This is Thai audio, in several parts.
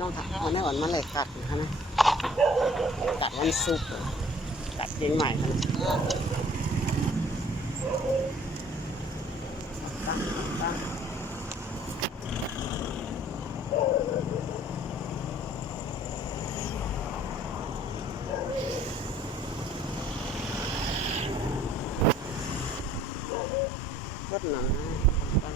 น้องค่ะวันนี้วันมาเลยกัดนะคะนะกัดวันศุกร์กัดเชียงใหม่ค่ะนะรถหนังตั้ง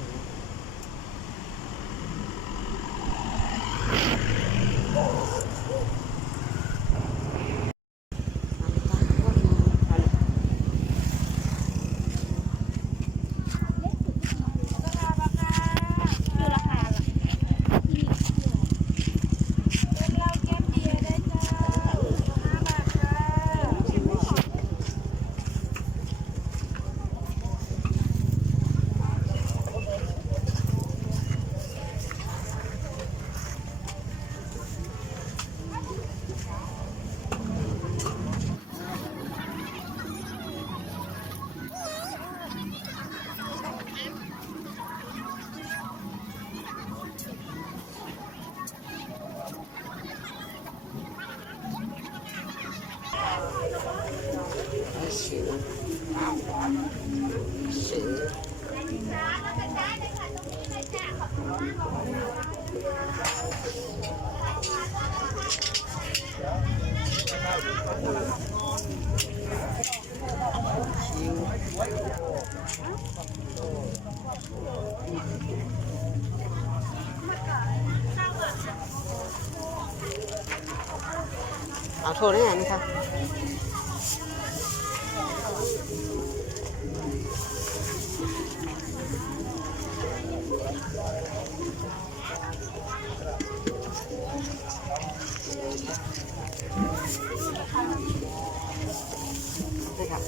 เอาโทรได้ไหมคะนี่ครับ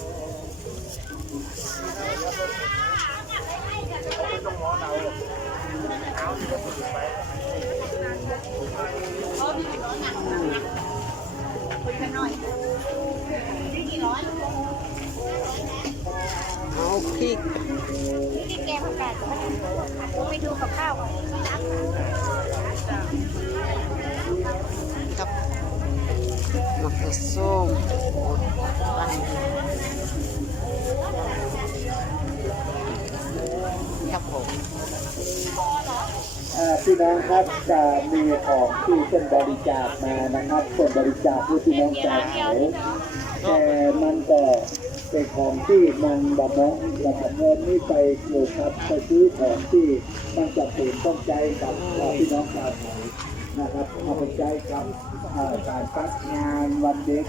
เอาพริกที่แกงผักกาดไปดูกับข้าวก่อนครับมะเขือส้มปั้นครับผมพี่น้องครับจะมีของที่เป็นบริจาคมานะครับส่วนบริจาคที่พี่น้องจ่ายเขาแต่มันก็เป็นของที่มันบำรุงระดับเงินนี่ไปอยู่ครับไปซื้อของที่มันจะเป็นต้องใจกับพี่น้องชาวไทยนะครับเอาไปใจกับการจัดงานวันเด็ก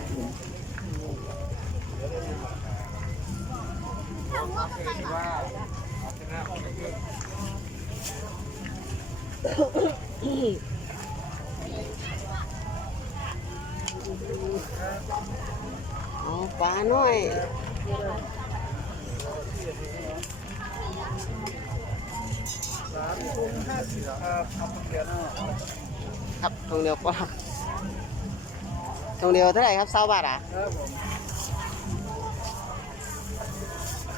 เอาปลาหน่อยครับตรงเดียวก็ตรงเดียวเท่าไหร่ครับ20 บาทอ่ะ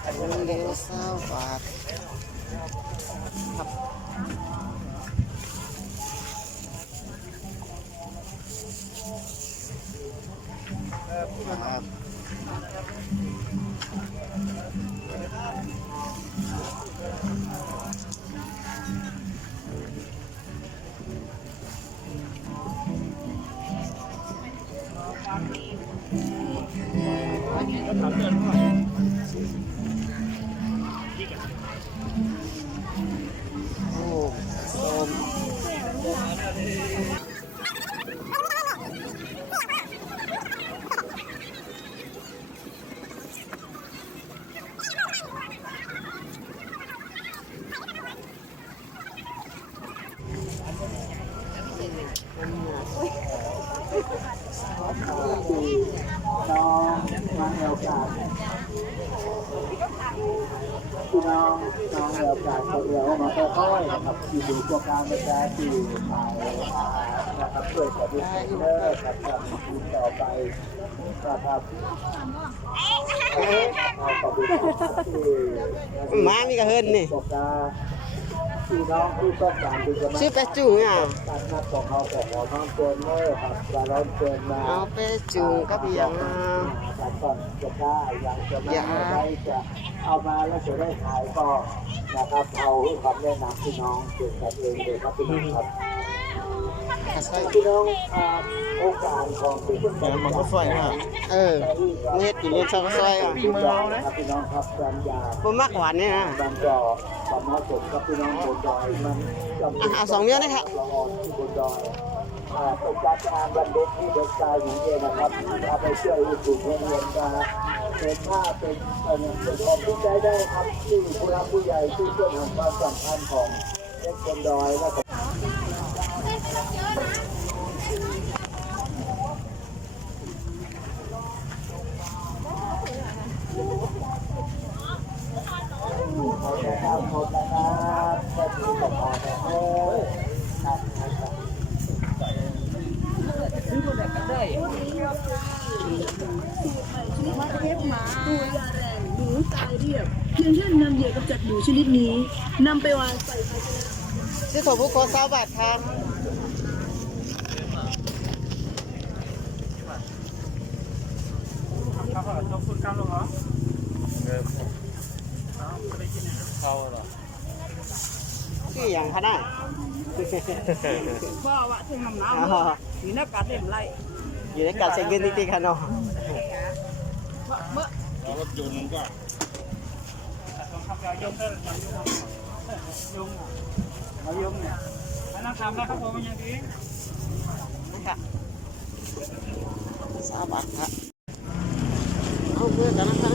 ตรงเดียว20 บาทครับครับโอ้ส้มน้องมาแอลกาพี่น้องแอลกาเขาเดียวมาค่อยๆนะครับที่ดูโปรแกรมในการที่ถ่ายนะครับช่วยกับดูเนอร์กับการดูต่อไปนะครับขอบคุณที่ มามีกระเฮินนี่ โปรแกรม พี่น้องที่ต้องการที่จะมา ชื่อแปะจุงอ่ะ การนัดของเขาของเราน้องเจนเนอร์ครับจะร้อนเจนมา เอาแปะจุงกับอย่างอ่ะ การก่อนจะได้ยังจะไม่ได้จะเอามาแล้วจะได้ขายก็นะครับเอาคำแนะนำพี่น้องเกี่ยวกับเองเลยครับพี่น้องครับ ใช่ พี่น้องโอกาสของที่คุณแต่มันก็สวยนะ เออเฮ็ดกินเฮ็ดซอยอ่ะ พี่น้องนะครับพี่น้องครับสัญญา บ่มักหวานนี่นะ บางจอความเหมาะสมกับพี่น้องบนดอยมันจำเป็น เอา2เมี่ยวนะคะ ละออนที่บนดอยเป็นการงานวันเด็กที่เด็กชายหญิงเองนะครับเอาไปช่วยอุดหนุนโรงเรียนมาเป็นผ้าเป็นของที่ใช้ได้ครับที่ผู้รักผู้ใหญ่ที่เพื่อนของความสำคัญของเด็กบนดอยนะครับ ขอบคุณครับขอบคุณครับขอบคุณครับ มาเทปหมาตัวยาแรงหนูตายเรียบเพียงแค่นำเหยื่อกำจัดหนูชนิดนี้นำไปวางใส่ภาชนะ ซื้อของผู้โค20 บาทครับคืออย่างขนาด พ่อวะถึงน้ำน้ำมีหน้ากากเต็มไร อยู่ในการเซ็นเงินจริงๆค่ะเนาะ เมื่อ ค่ะ20 บาทครับเอาเพื่อนกันนะคะ